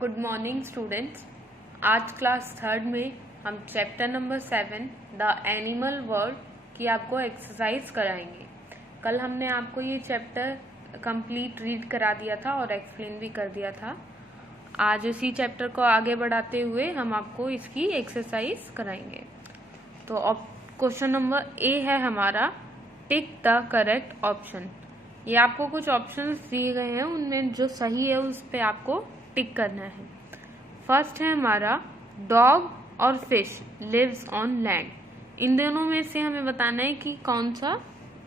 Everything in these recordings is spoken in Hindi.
Good morning students. आज क्लास थर्ड में हम chapter number 7 the animal world की आपको एक्सरसाइज कराएंगे। कल हमने आपको ये चैप्टर कंप्लीट रीड करा दिया था और एक्सप्लेन भी कर दिया था। आज इसी चैप्टर को आगे बढ़ाते हुए हम आपको इसकी एक्सरसाइज कराएंगे। तो क्वेश्चन नंबर ए है हमारा, टिक द करेक्ट ऑप्शन। ये आपको कुछ ऑप्शंस दिए गए हैं, उनमें जो सही है उस पे आपको टिक करना है। फर्स्ट है हमारा, डॉग और फिश लिव्स ऑन लैंड। इन दोनों में से हमें बताना है कि कौन सा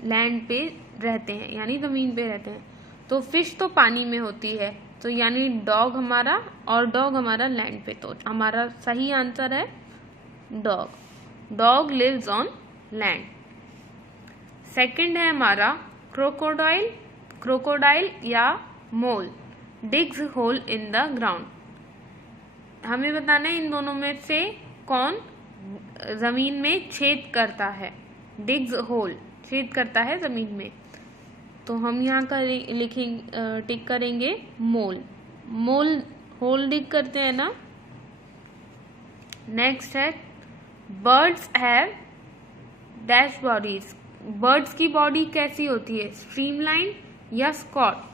लैंड पे रहते हैं, यानी जमीन पे रहते हैं। तो फिश तो पानी में होती है, तो यानी डॉग हमारा और डॉग हमारा लैंड पे, तो हमारा सही आंसर है dog. Dog lives on land. Second है हमारा, क्रोकोडाइल क्रोकोडाइल या mole digs hole in the ground. हमें बताना है इन दोनों में से कौन जमीन में छेद करता है। डिग्स होल, छेद करता है जमीन में। तो हम यहाँ का लिखेंगे, टिक करेंगे मोल। मोल होल डिग करते हैं ना। नेक्स्ट है, birds have dash bodies. Birds की बॉडी कैसी होती है, स्ट्रीमलाइन या स्कॉट।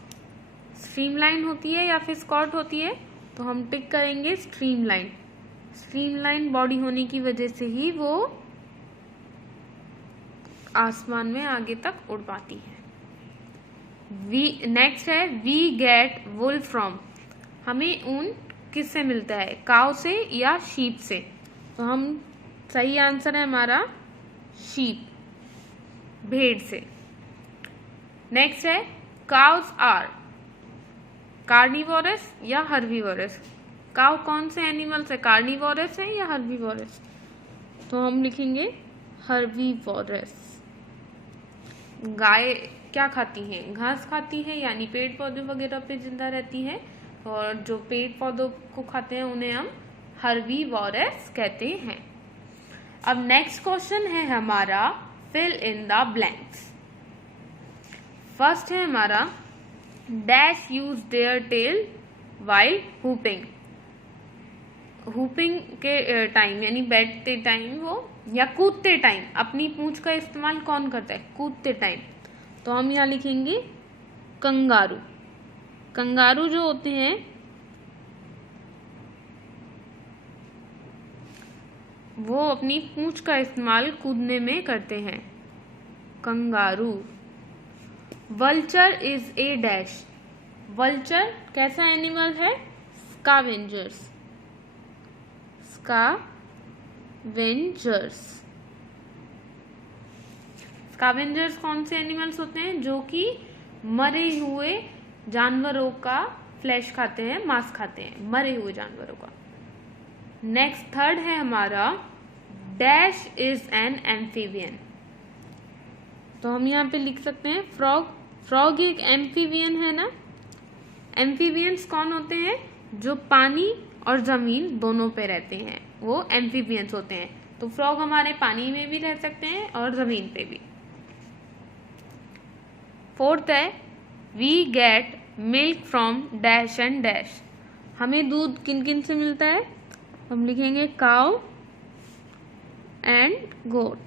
स्ट्रीमलाइन होती है या फिर स्कॉट होती है, तो हम टिक करेंगे स्ट्रीमलाइन। स्ट्रीमलाइन बॉडी होने की वजह से ही वो आसमान में आगे तक उड़ पाती है। नेक्स्ट है, वी गेट वुल फ्रॉम। हमें ऊन किससे मिलता है, काव से या शीप से। तो हम सही आंसर है हमारा शीप, भेड़ से। नेक्स्ट है, काउस आर कार्निवोरस या हर्बीवोरस। काउ कौन से एनिमल से, कार्निवोरस है या हर्बीवोरस। तो हम लिखेंगे हर्बीवोरस। गाय क्या खाती हैं, घास खाती है, यानी पेड़ पौधे वगैरह पे जिंदा रहती है। और जो पेड़ पौधों को खाते हैं उन्हें हम हर्बीवोरस कहते हैं। अब नेक्स्ट क्वेश्चन है हमारा, fill in the blanks. First है हमारा, dash use their tail while hopping. Hopping के टाइम यानी बैठते टाइम वो या कूदते टाइम अपनी पूंछ का इस्तेमाल कौन करता है, कूदते टाइम। तो हम यहाँ लिखेंगे कंगारू। कंगारू जो होते हैं वो अपनी पूंछ का इस्तेमाल कूदने में करते हैं, kangaroo. Vulture is a dash. Vulture कैसा एनिमल है, स्कावेंजर्स। स्कावेंजर्स। स्कावेंजर्स कौन से एनिमल्स होते हैं, जो कि मरे हुए जानवरों का फ्लैश खाते हैं, मांस खाते हैं मरे हुए जानवरों का। नेक्स्ट थर्ड है हमारा, डैश इज एन एम्फीबियन। तो हम यहाँ पे लिख सकते हैं फ्रॉग। फ्रॉग एक एम्फीबियन है ना। एम्फीबियंस कौन होते हैं, जो पानी और जमीन दोनों पे रहते हैं, वो एम्फीबियंस होते हैं। तो फ्रॉग हमारे पानी में भी रह सकते हैं और जमीन पे भी। फोर्थ है, we get milk from dash and dash. हमें दूध किन किन से मिलता है, हम लिखेंगे काउ एंड गोट।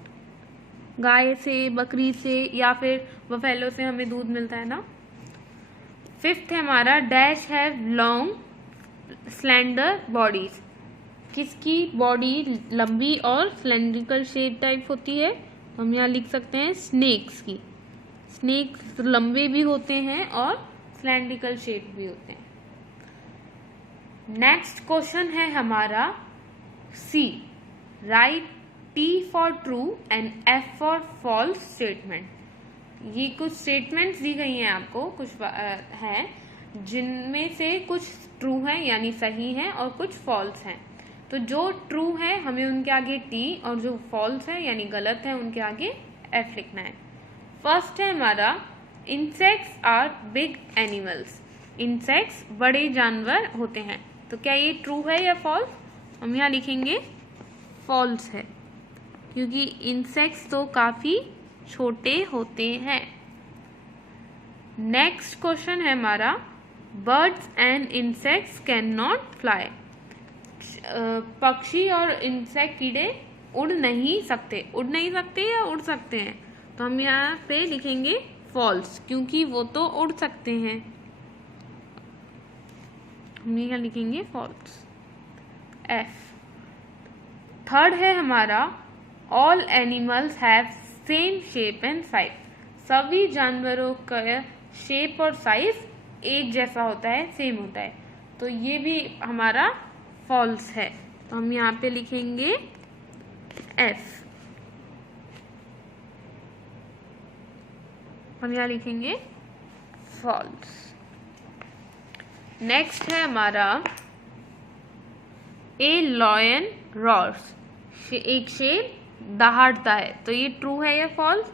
गाय से, बकरी से या फिर बफेलो से हमें दूध मिलता है ना। फिफ्थ है हमारा, dash have long slender bodies. किसकी बॉडी लंबी और सिलेंड्रिकल शेप टाइप होती है, हम यहाँ लिख सकते हैं स्नेक्स की। स्नेक्स लंबे भी होते हैं और सिलेंड्रिकल शेप भी होते हैं। नेक्स्ट क्वेश्चन है हमारा, see, write T for true and F for false statement. ये कुछ स्टेटमेंट्स दी गई हैं आपको, कुछ हैं जिनमें से कुछ ट्रू है यानी सही है और कुछ फॉल्स हैं। तो जो ट्रू है हमें उनके आगे T और जो फॉल्स है यानी गलत है उनके आगे F लिखना है। फर्स्ट है हमारा, insects are big animals. Insects बड़े जानवर होते हैं। तो क्या ये ट्रू है या फॉल्स, हम यहाँ लिखेंगे फॉल्स है, क्योंकि इंसेक्ट्स तो काफी छोटे होते हैं। नेक्स्ट क्वेश्चन है हमारा, birds and insects can not fly. पक्षी और इंसेक्ट कीड़े उड़ नहीं सकते या उड़ सकते हैं? तो हम यहाँ पे लिखेंगे फॉल्स, क्योंकि वो तो उड़ सकते हैं। हम यहाँ लिखेंगे फॉल्स। एफ। थर्ड है हमारा all animals have same shape and size. सभी जानवरों का शेप और साइज एक जैसा होता है, सेम होता है। तो ये भी हमारा फॉल्स है। तो हम यहाँ पे लिखेंगे एफ। हम यहाँ लिखेंगे फॉल्स। नेक्स्ट है हमारा ए लॉयन रॉर्स। एक शेर दहाड़ता है। तो ये ट्रू है या फॉल्स?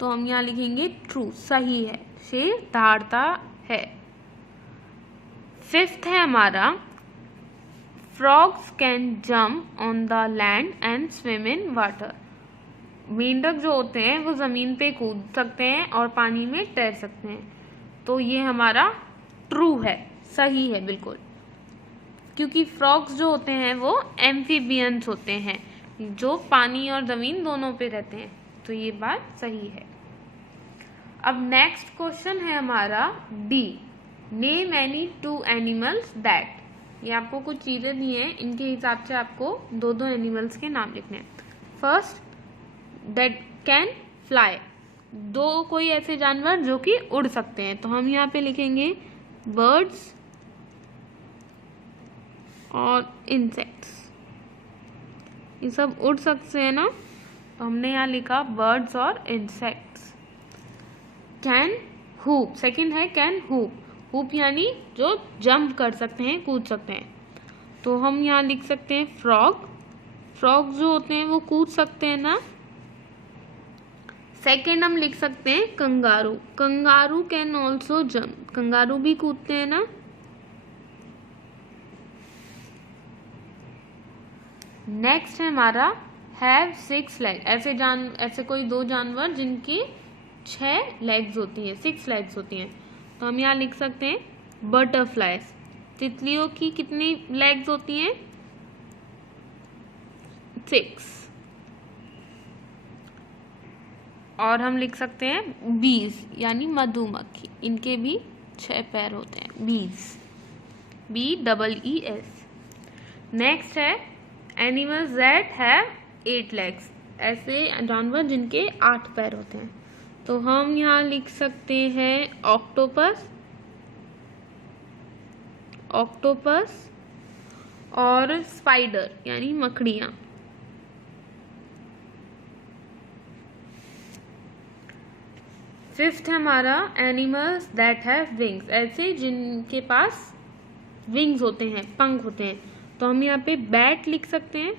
तो हम यहाँ लिखेंगे ट्रू, सही है, शेर दहाड़ता है। फिफ्थ है हमारा frogs can jump on the land and swim in water. मेंढक जो होते हैं वो ज़मीन पे कूद सकते हैं और पानी में तैर सकते हैं। तो ये हमारा ट्रू है, सही है बिल्कुल, क्योंकि फ्रॉग्स जो होते हैं वो एम्फीबियंस होते हैं, जो पानी और ज़मीन दोनों पे रहते हैं। तो ये बात सही है। अब नेक्स्ट क्वेश्चन है हमारा D. Name any two animals that. ये आपको कुछ चीज़ें दी हैं, इनके हिसाब से आपको दो एनिमल्स के नाम लिखने हैं। First, that can fly. दो कोई ऐसे जानवर जो कि उड़ सकते हैं। तो हम यहाँ पे लिखेंगे बर्ड्स और इंसेक्ट्स। ये सब उड़ सकते हैं ना, तो हमने यहाँ लिखा बर्ड्स और इंसेक्ट्स। Can hoop. सेकंड है कैन हूप। हूप यानी जो जंप कर सकते हैं, कूद सकते हैं। तो हम यहाँ लिख सकते हैं फ्रॉग। फ्रॉग जो होते हैं वो कूद सकते हैं ना। सेकंड हम लिख सकते हैं kangaroo. Kangaroo can also jump. Kangaroo भी कूदते हैं ना। नेक्स्ट है हमारा हैव 6 लेग। ऐसे कोई दो जानवर जिनकी 6 लेग्स होती हैं, 6 लेग्स होती हैं। तो हम यहाँ लिख सकते हैं बटरफ्लाइज। तितलियों की कितनी लेग्स होती हैं? 6। और हम लिख सकते हैं बीज यानी मधुमक्खी, इनके भी 6 पैर होते हैं, बीज, BEES। नेक्स्ट है एनिमल्स दैट हैव 8 लेग्स। ऐसे जानवर जिनके 8 पैर होते हैं। तो हम यहाँ लिख सकते हैं ऑक्टोपस और स्पाइडर यानी मकड़ियाँ। फिफ्थ है हमारा एनिमल्स दैट हैव विंग्स। ऐसे जिनके पास विंग्स होते हैं, पंख होते हैं। तो हम यहाँ पे बैट लिख सकते हैं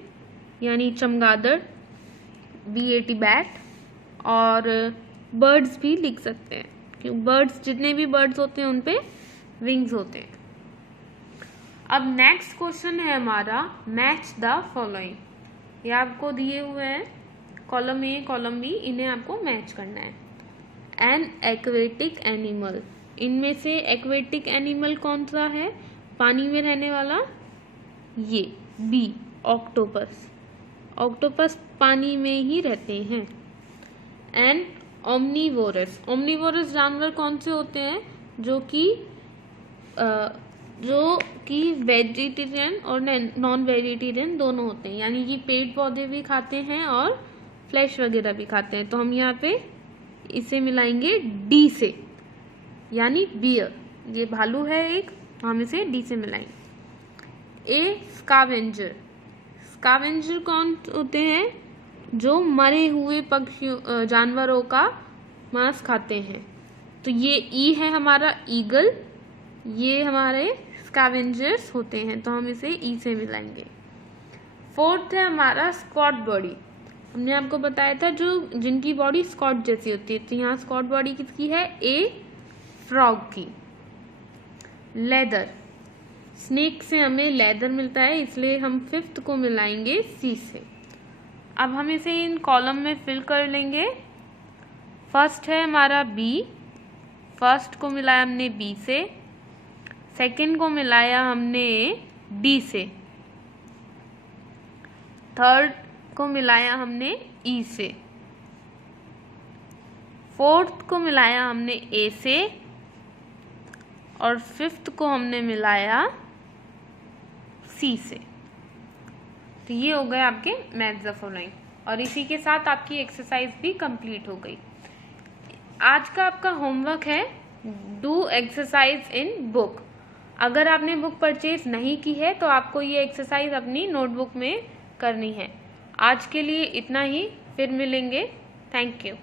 यानी चमगादड़, BAT बैट। और बर्ड्स भी लिख सकते हैं, क्योंकि बर्ड्स, जितने भी बर्ड्स होते हैं उन पे विंग्स होते हैं। अब नेक्स्ट क्वेश्चन है हमारा मैच द फॉलोइंग। ये आपको दिए हुए हैं कॉलम ए, कॉलम बी, इन्हें आपको मैच करना है। N aquatic animal. इनमें से एक्वेटिक एनिमल कौन सा है? पानी में रहने वाला, ये बी ऑक्टोपस। ऑक्टोपस पानी में ही रहते हैं। N omnivorous. ओमनीवोरस जानवर कौन से होते हैं? जो कि वेजिटेरियन और नॉन वेजिटेरियन दोनों होते हैं, यानी कि पेड़ पौधे भी खाते हैं और फ्लैश वगैरह भी खाते हैं। तो हम यहाँ पे इसे मिलाएंगे डी से, यानी बियर। ये भालू है एक, तो हम इसे डी से मिलाएंगे। ए स्कावेंजर। स्कावेंजर कौन होते हैं? जो मरे हुए पक्षियों, जानवरों का मांस खाते हैं। तो ये ई है हमारा ईगल, ये हमारे स्कैवेंजर्स होते हैं। तो हम इसे ई से मिलाएंगे। फोर्थ है हमारा स्क्वाड बॉडी। हमने आपको बताया था जिनकी बॉडी स्क्वाड जैसी होती है। तो यहाँ स्क्वाड बॉडी किसकी है? ए फ्रॉग की। लेदर। स्नेक से हमें लेदर मिलता है, इसलिए हम फिफ्थ को मिलाएंगे सी से। अब हम इसे इन कॉलम में फिल कर लेंगे। फर्स्ट है हमारा बी, फर्स्ट को मिलाया हमने बी से। सेकंड को मिलाया हमने डी से, थर्ड को मिलाया हमने ई से, फोर्थ को मिलाया हमने ए से, और फिफ्थ को हमने मिलाया सी से। तो ये हो गए आपके मैच द फॉलोइंग, और इसी के साथ आपकी एक्सरसाइज भी कंप्लीट हो गई। आज का आपका होमवर्क है डू एक्सरसाइज इन बुक। अगर आपने बुक परचेज नहीं की है तो आपको ये एक्सरसाइज अपनी नोटबुक में करनी है। आज के लिए इतना ही, फिर मिलेंगे। Thank you.